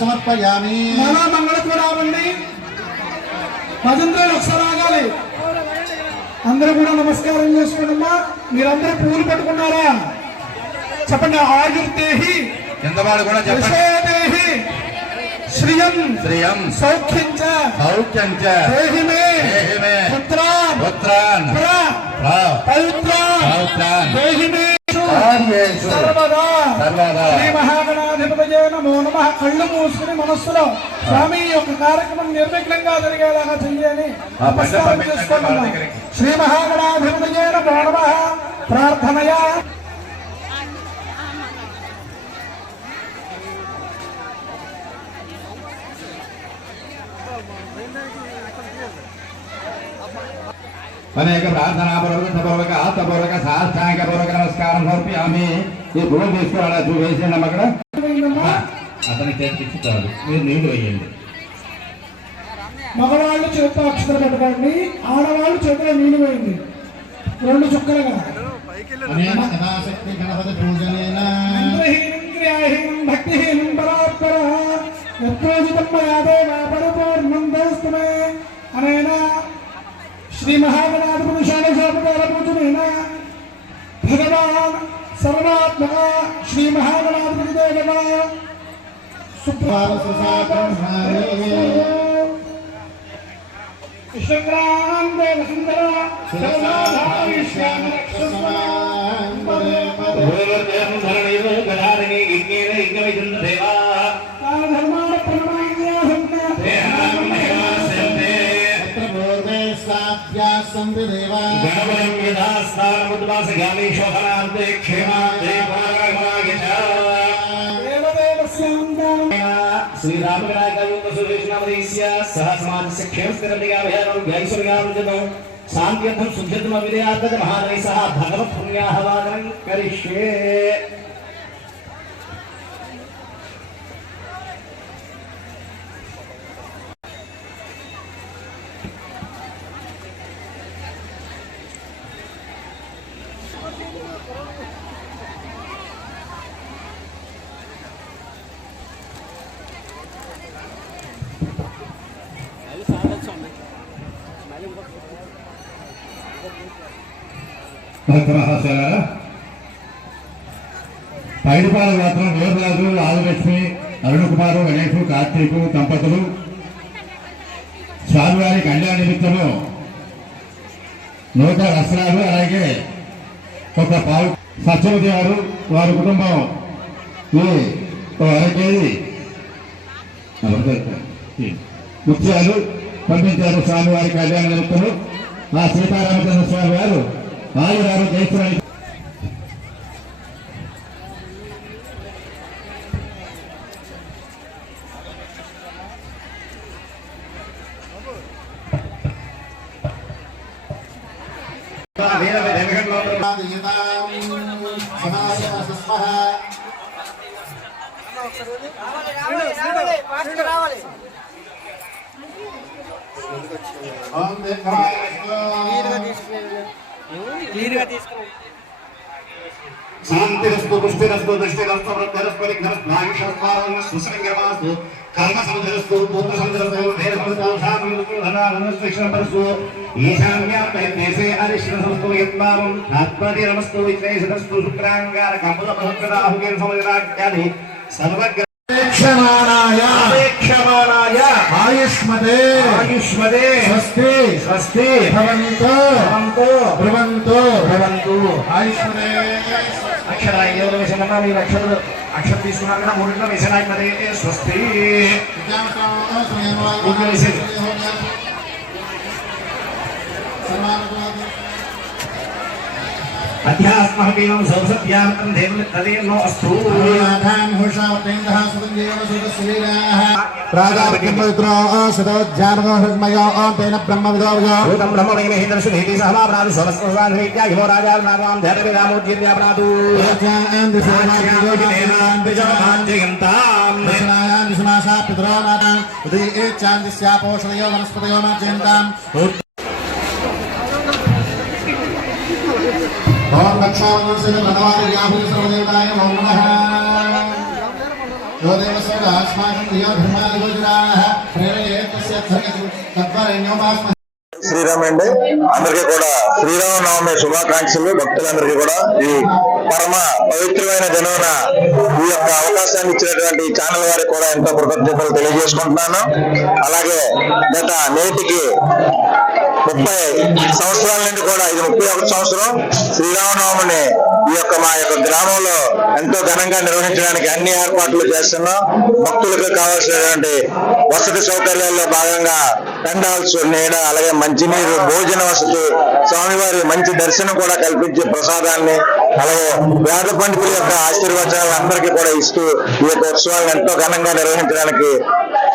సమర్పయామి. భజంత్రాలు ఒకసారి ఆగాలి. అందరూ కూడా నమస్కారం చేసుకోండమ్మా. మీరందరూ పువ్వులు పెట్టుకున్నారా? చెప్పండి. ఆయుర్దేహి కిందవాడు కూడా చెప్పండి. శ్రియం శ్రియం సౌఖ్యం చ సౌఖ్యం చ దేహి మే పుత్రాన్ పుత్రాన్ పౌత్రాన్ దేహి మే సర్వదా సర్వదా. శ్రీ మహాగణాధిపతయే నమో నమః. కళ్ళు మూసుకుని మనస్సులో స్వామి యొక్క కార్యక్రమం నిర్విఘ్నంగా జరిగేలాగా చెయ్యాలి నమస్కారం చేసుకోండి. శ్రీ మహాగణాధిపతయే నమో నమః. ప్రార్థనయా అనేక ప్రార్థనాపూర్వక సపూర్వక ఆత్మపూర్వక సాష్టాంగపూర్వక నమస్కారం సమర్పయామి. ఈ భూమి తీసుకోవాలా వేసేయండి అక్కడ. అతని చేతికి చాలు, మీరు నీళ్లు వేయండి. మగవాళ్ళు చేతితో అక్షతలు పెట్టుకోండి, ఆడవాళ్ళు చేతిలో నీళ్లు వేయండి. 2 చుక్కలుగా. భక్తిహీనం పరాత్పర యత్రోజితం మయా దేవా పరిపూర్ణం దోస్తుమే అనేనా శ్రీ మహాగణాధిపతి శాలశాపకాల పూజనైన భగవాన్ సర్వాత్మక శ్రీ మహాగణాధిపతి దేవ శాంత్యర్థం శుద్ధ్యర్థం అవిదయార్థ మహానై సహ భగవత్ పుణ్యాహవాదనం కరిష్యే. పైడిపాల మాత్రం వీరరాజు ఆదిలక్ష్మి అరుణకుమారు గణేష్ కార్తీకు దంపతులు స్వామివారి కళ్యాణ నిమిత్తము 100 వస్త్రాలు, అలాగే ఒక పావు సత్యవతి గారు వారి కుటుంబం ఈ 1 కేజీ ముత్యాలు పంపించారు స్వామివారి కళ్యాణ నిమిత్తము. ఆ సీతారామచంద్ర స్వామి వారు ఆయురారు జయిస్తున్నాడు. శాంతిరస్తు పుష్టిరస్తు దృష్టిరస్తు వృద్ధిరస్తు విఘ్నరస్తు సుసంగమాస్తు కర్మ సముద్రస్తు పూర్ణ సముద్రస్తు ధనాధనస్తు ఈశాన్యాపైర్దేశే అరిష్ణస్తు యత్మానం ఆత్మనిరమస్తు విఘ్నేశస్తు శుక్రాంగార కంబుల మహత్కరాహుకేన సముద్రాఖ్యాని సర్వగ్ర అపేక్షమానాయ ఆయుష్మదే స్వస్తి స్వస్తి భవంతో భవంతో ఆయుష్మదే. అక్షరాయ వేసనమ్మా, మీరు అక్షరం తీసుకున్నారు కదా, 3 వేసనాయమదే స్వస్తి. అధ్యాత్మహీనం సౌసత్యానందం దేవం తదేనో అస్తు. ఆధాన్ హోషావతేంద్రః సుతంజేవ సుతస్వీరాః ప్రాజాపత్యం పవిత్రో సదోజ్జానో హృద్మయో ఓం తేన బ్రహ్మవిదోయో భూతం బ్రహ్మవై మహేంద్రసు నీతి సహమాప్రాదు సోమస్కృతాన్ విద్యా హిమో రాజానామాం ధర్మవిదామోజ్యప్రాదు యాన్ దిశోనాన్ బిజమాంజయంతాం దశనాయాన్ దిశమాసా పితరోనాతాం ఉదయే చాందిస్యాపోషదయో వనస్పతయో మార్జయంతాం. ఓం రక్షావనోసేన భగవాన్ వ్యాహుల సర్వదేవతాయ నమో నమః यो देवस्य अस्माकं यो धर्मादिगोचराः प्रेरयेत् तस्य तद्वरेण्योपास्महे శ్రీరామ్ అండి. అందరికీ కూడా శ్రీరామనవమి శుభాకాంక్షలు. భక్తులందరికీ కూడా ఈ పరమ పవిత్రమైన దినమున ఈ యొక్క అవకాశాన్ని ఇచ్చినటువంటి ఛానల్ వారికి కూడా ఎంతో కృతజ్ఞతలు తెలియజేసుకుంటున్నాను. అలాగే గత నేటికి 30 సంవత్సరాల నుండి కూడా ఇది 31 సంవత్సరం శ్రీరామనవమిని ఈ యొక్క మా యొక్క గ్రామంలో ఎంతో ఘనంగా నిర్వహించడానికి అన్ని ఏర్పాట్లు చేస్తున్నాం. భక్తులకు కావాల్సినటువంటి వసతి సౌకర్యాల్లో భాగంగా పెండాల్స్, నీడ, అలాగే మంచినీరు, భోజన వసతి, స్వామివారి మంచి దర్శనం కూడా కల్పించి ప్రసాదాన్ని, అలాగే వేద పండితుల యొక్క ఆశీర్వచనాలు అందరికీ కూడా ఇస్తూ ఈ యొక్క ఉత్సవాలను ఎంతో ఘనంగా నిర్వహించడానికి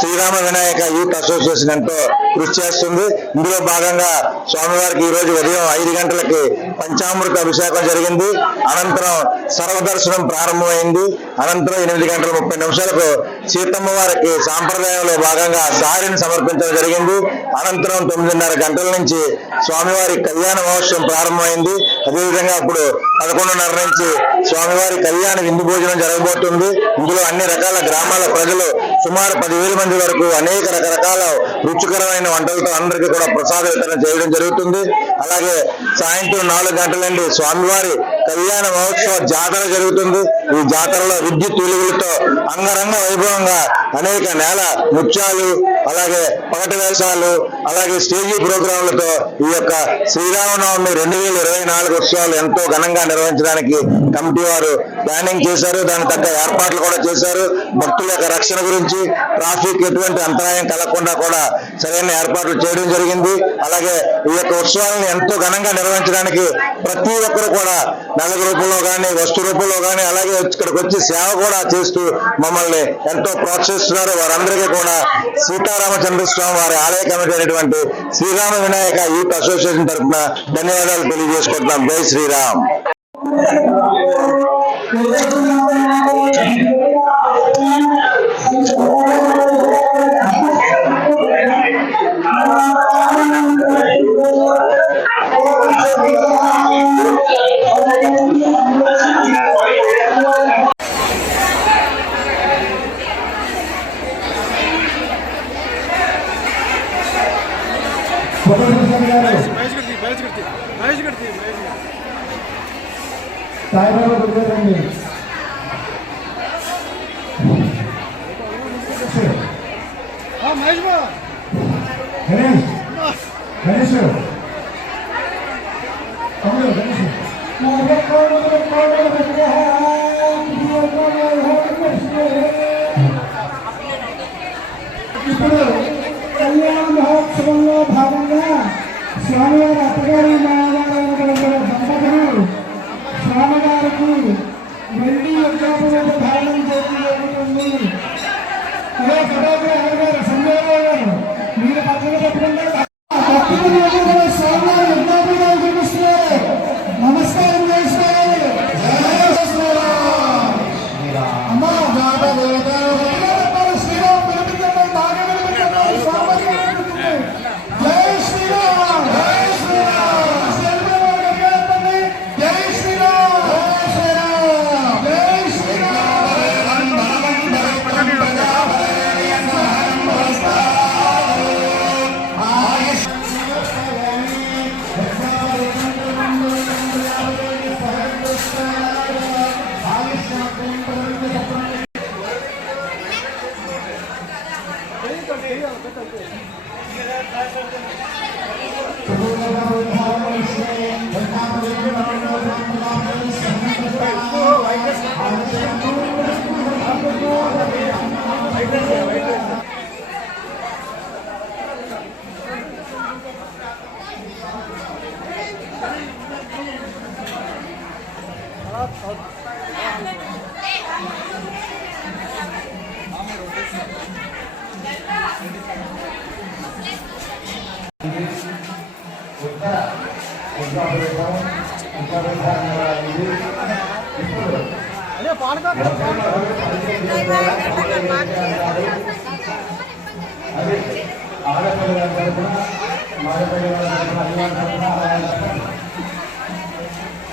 శ్రీరామ వినాయక యూత్ అసోసియేషన్ ఎంతో కృషి చేస్తుంది. ఇందులో భాగంగా స్వామివారికి ఈ రోజు ఉదయం 5 గంటలకి పంచామృత అభిషేకం జరిగింది. అనంతరం సర్వదర్శనం ప్రారంభమైంది. అనంతరం 8:30 సీతమ్మ వారికి సాంప్రదాయంలో భాగంగా సారిని సమర్పించడం జరిగింది. అనంతరం 9:30 గంటల నుంచి స్వామివారి కళ్యాణ మహోత్సవం ప్రారంభమైంది. అదేవిధంగా ఇప్పుడు 11:30 నుంచి స్వామివారి కళ్యాణ విందు భోజనం జరగబోతుంది. ఇందులో అన్ని రకాల గ్రామాల ప్రజలు సుమారు 10,000 మంది వరకు అనేక రకరకాల రుచికరమైన వంటలతో అందరికీ కూడా ప్రసాద వితరణ చేయడం జరుగుతుంది. అలాగే సాయంత్రం 4 గంటల నుండి స్వామివారి కళ్యాణ మహోత్సవ జాతర జరుగుతుంది. ఈ జాతరలో విద్యుత్ వెలుగులతో అంగరంగ వైభవంగా అనేక నేల నృత్యాలు, అలాగే పగటి వేషాలు, అలాగే స్టేజీ ప్రోగ్రాంలతో ఈ యొక్క శ్రీరామనవమి 2024 ఉత్సవాలు ఎంతో ఘనంగా నిర్వహించడానికి కమిటీ వారు ప్లానింగ్ చేశారు. దానికి తగ్గ ఏర్పాట్లు కూడా చేశారు. భక్తుల యొక్క రక్షణ గురించి, ట్రాఫిక్ ఎటువంటి అంతరాయం కలగకుండా కూడా సరైన ఏర్పాట్లు చేయడం జరిగింది. అలాగే ఈ యొక్క ఉత్సవాలను ఎంతో ఘనంగా నిర్వహించడానికి ప్రతి ఒక్కరు కూడా నగదు రూపంలో కానీ, వస్తు రూపంలో కానీ, అలాగే ఇక్కడికి వచ్చి సేవ కూడా చేస్తూ మమ్మల్ని ఎంతో ప్రోత్సహిస్తున్నారు. వారందరికీ కూడా సీతారామచంద్ర స్వామి వారి ఆలయ కమిటీ అయినటువంటి శ్రీరామ వినాయక యూత్ అసోసియేషన్ తరఫున ధన్యవాదాలు తెలియజేసుకుంటున్నాం. జై శ్రీరామ్. సాయిబాబా గుర్తుపెట్టండి. గణేష్ గణేష్ తమ్ముడు గణేష్ ఇప్పుడు కళ్యాణ మహోత్సవంలో భాగంగా స్వామివారి అత్తగారి దంపతులు స్వామివారికి వెండి యజ్ఞోపవేత ధారణం చేయడం జరుగుతుంది. అదే ఫోటోగ్రాఫర్ గారు సంజయ్ గారు మీరు పక్కన పెట్టుకుంటారు. స్వామివారి యజ్ఞోపవేతాలు చూపిస్తున్నారు. నమస్కారం చేస్తున్నారు. అమ్మా శ్రీరామ్ వినిపించండి. బాగా వినిపించండి. స్వామి జై శ్రీరామ్. జై శ్రీరామ్. జై శ్రీరామ్. జై శ్రీరామ్.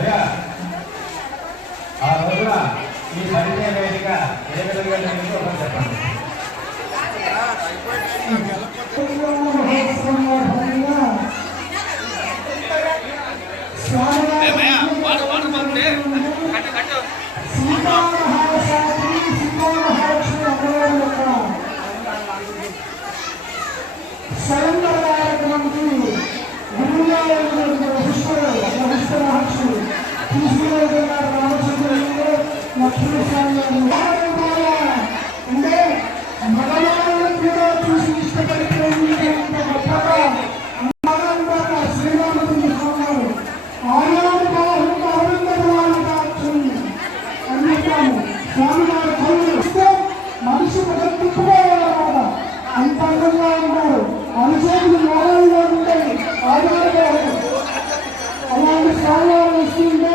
అయ్యా ఆ రోజున ఈ పరిచయ వేదిక ఏ విధంగా జరిగిందో ఒకటి చెప్పండి. అంటే మగవాళ్ళను కూడా చూసి ఇష్టపడిపోయింది గొప్పగా శ్రీరాముడు స్వామి ఆనాడు అందుతాము స్వామివారి కళ్ళు మనిషి తిప్పుకోవాలన్నమాట. అంత అందంగా ఉంటారు. అనుసేపు మోడల్లో ఉంటాయి. ఆధారపడాలి. అలాంటి స్వామివారు వస్తుంటే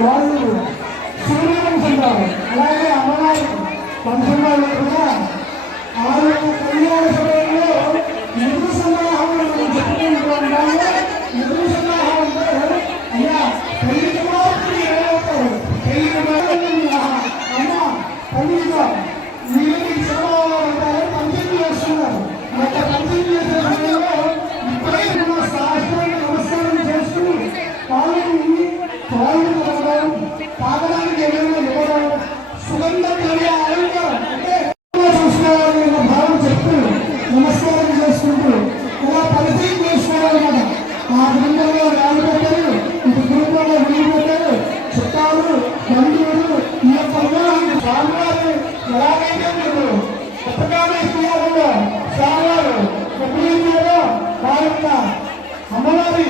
వాళ్ళు సూర్యవంశంటారు. అలాగే అమ్మవారి వంశంలో కూడా 6 కళ్యాణ సమయంలో ఎదురు సన్నాహం చెప్పుకుంటూ ఉంటాము. ఎదురు సన్నాహం అంటే అయ్యా పెళ్లి కుమార్తెలు ఏమవుతారు, పెళ్లి కుమార్తెలు అమ్మ తల్లిగా వీళ్ళకి సేవాలంటారు. పంచం చేస్తున్నారు. పంచం చేసే సమయంలో ఇప్పుడే శాస్త్రాన్ని నమస్కారం చేస్తూ తాగడానికి ఏమైనా ఇవ్వడం, సుగంధం కలిగే అలంకారం అంటే చూసుకోవాలన్న భావం చెప్తూ నమస్కారం చేసుకుంటూ ఇలా పరిచయం చేసుకోవాలన్నమాట. ఆ బృందంలో రాళ్ళు పెట్టారు, ఇటు కుటుంబంలో నీళ్ళు పెట్టారు, చుట్టాలు బంధువులు ఈ యొక్క వివాహాన్ని స్వామివారు ఎలాగైతే మీరు పుస్తకాలు ఇస్తున్నారో స్వామివారు ఎప్పుడైనారో వారి యొక్క అమ్మవారి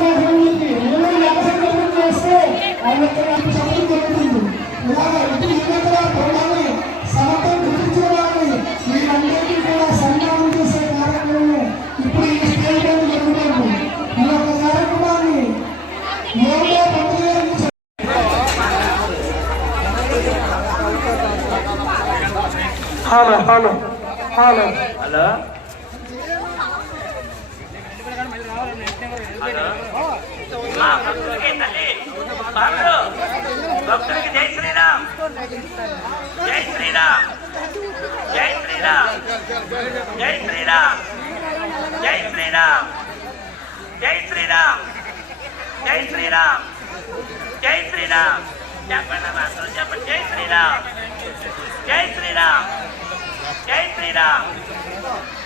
మాధ్యమానికి ఏమైనా వ్యాపారం చేస్తే వాళ్ళ యొక్క శబ్దం జరుగుతుంది. ఇలాగ ఇటు ఇతర పొలాన్ని సమర్థం గుర్తించడానికి మీరందరికీ కూడా సన్మానం చేసే కార్యక్రమం ఇప్పుడు ఈ స్టేజ్ జరుగుతుంది. ఈ యొక్క కార్యక్రమాన్ని ఏదో పండుగ హలో హలో హలో హలో భక్తుడికి జై శ్రీరామ్, జై శ్రీరామ్, జై శ్రీరామ్, జై శ్రీరామ్, జై శ్రీరామ్, జై శ్రీరామ్, జై శ్రీరామ్, జై శ్రీరామ్. చెప్పండి మాత్రం చెప్పండి. జై శ్రీరామ్, జై శ్రీరామ్, జై శ్రీరామ్.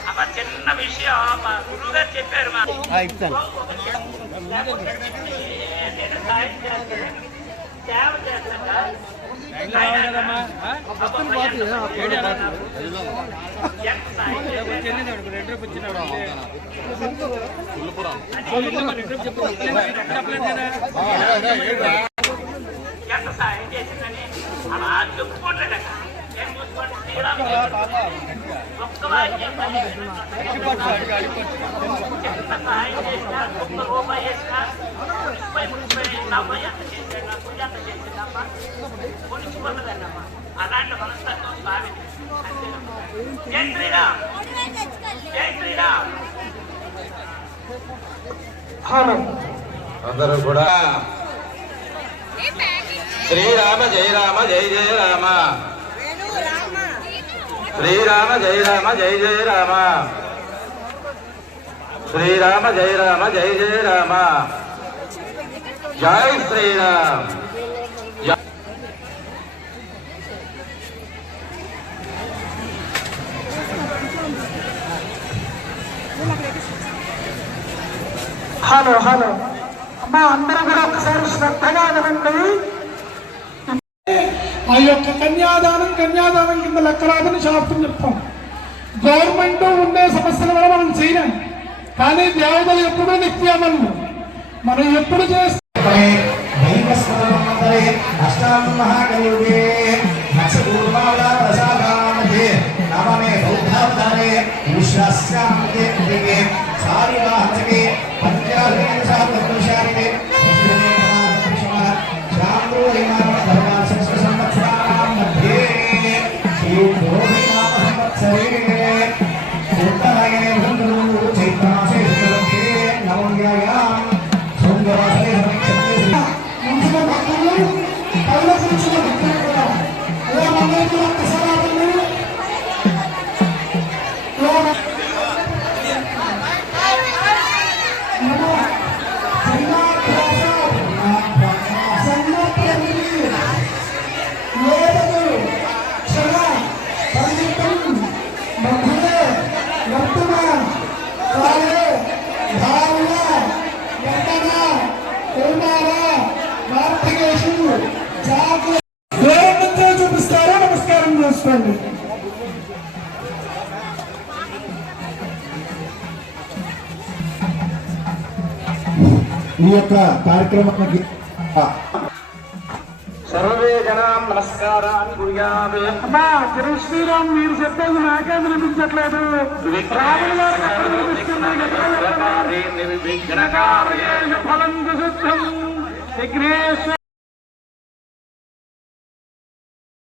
అమ్మ చిన్న విషయం మా గురువు గారు చెప్పారు. మా సేవ చేస్తాగా ఎంత సాయం చేసిందని అలా చెప్పుకుంటాడ. ఒక్క వాక్యం ఎంత సాయం చేసినా, ఒక్క రూపాయి వేసినా 30, 40 ఎంత చేశాను, ఎంత చేసిందమ్మా కొనిచ్చిపోతుందన్నమ్మా. అలాంటి మనస్తత్వం స్వామి. అంతేనమ్మా. జై శ్రీరామ్, జై శ్రీరామ్. అందరూ కూడా శ్రీరామ జయ రామ జయ జయ రామ, శ్రీరామ జయ రామ జయ జయ రామ, శ్రీరామ జయ రామ జయ జయ రామ, జై శ్రీరామ్. హలో హలో అమ్మా అందరూ కూడా ఒకసారి శ్రద్ధగా వినండి. ఆ యొక్క కన్యాదానం కింద లెక్కరాదని శాస్త్రం చెప్తాం. గవర్నమెంట్ ఉండే సమస్యలు కూడా మనం చేయలేం. కానీ దేవతలు ఎప్పుడూ నిత్యామను మనం ఎప్పుడు చేస్తే ఈ యొక్క కార్యక్రమానికి సర్వే జనాం నమస్కారాన్ని గుర్యామి. అమ్మా జై శ్రీరామ్ మీరు చెప్పేది నాకే వినిపించట్లేదు. రాములు గారు ఎక్కడ వినిపిస్తున్నాయి? నిర్విఘ్నకార్యేణ ఫలం సిద్ధం. విఘ్నేశ్వర